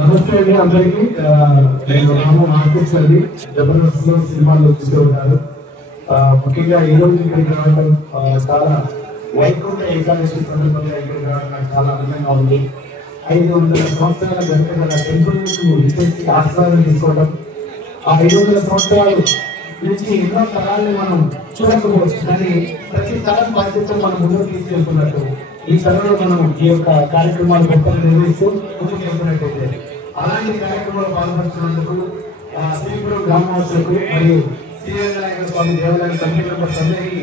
నమస్తే అండి అందరికి. నేను రాము ఆర్టిస్ట్ అండి. జబర్దస్త్ లో సినిమాల్లో చూస్తూ ఉంటారు. ముఖ్యంగా ఈ రోజు ఇక్కడికి రావడం చాలా వైకుంఠ ఏకాదశి సందర్భంగా ఇక్కడికి రావడం నాకు చాలా ఆనందంగా ఉంది. 500 సంవత్సరాల గత టెంపుల్ విశేషి ఆస్వాదన తీసుకోవడం, ఆ 500 సంవత్సరాలు నుంచి ఎన్నో తరాలను మనం చూడకపోవచ్చు, కానీ ప్రతి తరం బాధ్యత మనం ముందుకు తీసుకెళ్తున్నట్టు ఈ తరంలో మనం ఈ యొక్క కార్యక్రమాలు గొప్పలు నిర్వహిస్తూ ముందుకు వెళ్తున్నట్టయితే అలాంటి కార్యక్రమాలు పాల్పడుతున్నందుకు శ్రీపురం గ్రామవాసులకు మరియు శ్రీరంగనాయక స్వామి దేవాలయం కమిటీ మెంబర్స్ అందరికీ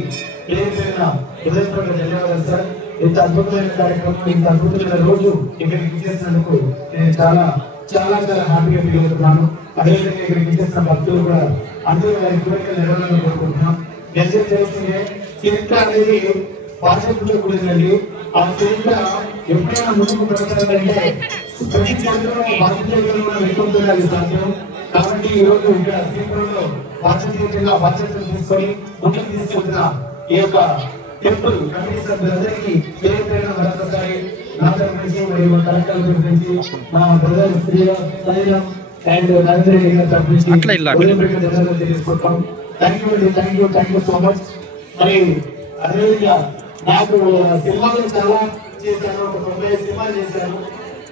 హృదయపూర్వక ధన్యవాదాలు సార్. ఇంత అద్భుతమైన కార్యక్రమం, ఇంత అద్భుతమైన రోజు ఇక్కడికి ఇచ్చేసినందుకు నేను చాలా చాలా చాలా హ్యాపీగా ఫీల్ అవుతున్నాను. అదేవిధంగా ఇక్కడికి ఇచ్చేసిన భక్తులు కూడా అందరూ వారి కోరికలు నెరవేరాలని కోరుకుంటున్నాం. మెసేజ్ చేస్తుంటే చరిత్ర అనేది బాధ్యతతో కూడిందండి. ఆ చరిత్ర ఎప్పుడైనా ముందుకు ప్రచారాలంటే ప్రతి చరిత్రలో బాధ్యతలు వెళ్ళుకుంటున్నది సాధ్యం. కాబట్టి ఈ రోజు ఇక్కడ శ్రీపురంలో బాధ్యతలు తీసుకొని ముందుకు తీసుకెళ్తున్న ఈ యొక్క టెంపుల్ కమిటీ సభ్యులందరికీ పేరు మరొకసారి నా తరఫు నుంచి మరియు మా కలెక్టర్ గురించి మా బ్రదర్ శ్రీరామ్ అండ్ నరేంద్ర రెడ్డి గారి తరఫు నుంచి తెలుసుకుంటాం. Thank you so much. మరి అదేవిధంగా నాకు సినిమాలు చాలా చేశాను, ఒక 90 సినిమాలు చేశాను.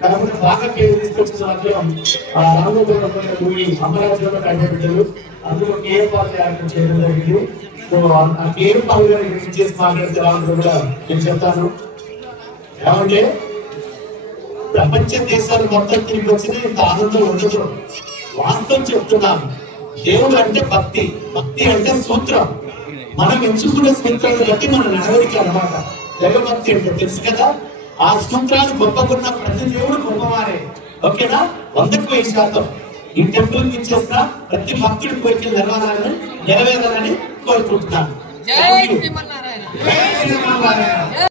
కాకపోతే బాగా పేరు తీసుకొచ్చిన మాత్రం రామగోపాల మూవీ అమరావతిలో కనిపెట్టారు. అందులో కేఏ పాల్ యాక్టర్ చేయడం జరిగింది. సో ఆ కేఏ పాల్ గారి చేసి మాట్లాడితే రావడం కూడా నేను చెప్తాను. ఏమంటే ప్రపంచ దేశాలు మొత్తం తిరిగి వచ్చినా ఇంత ఆనందం ఉండదు. వాస్తవం చెప్తున్నాను. దేవుడు అంటే భక్తి, భక్తి అంటే సూత్రం. మనం ఎంచుకునే సూత్రాన్ని బట్టి మన నడవడిక అన్నమాట. దైవభక్తి అంటే తెలుసు కదా. ఆ సూత్రాలు గొప్పకున్న ప్రతి దేవుడు గొప్పవారే. ఓకేనా? 100% ఈ టెంపుల్ ఇచ్చేసిన ప్రతి భక్తుడి కోరికలు నెరవేరాలని కోరుకుంటున్నాను.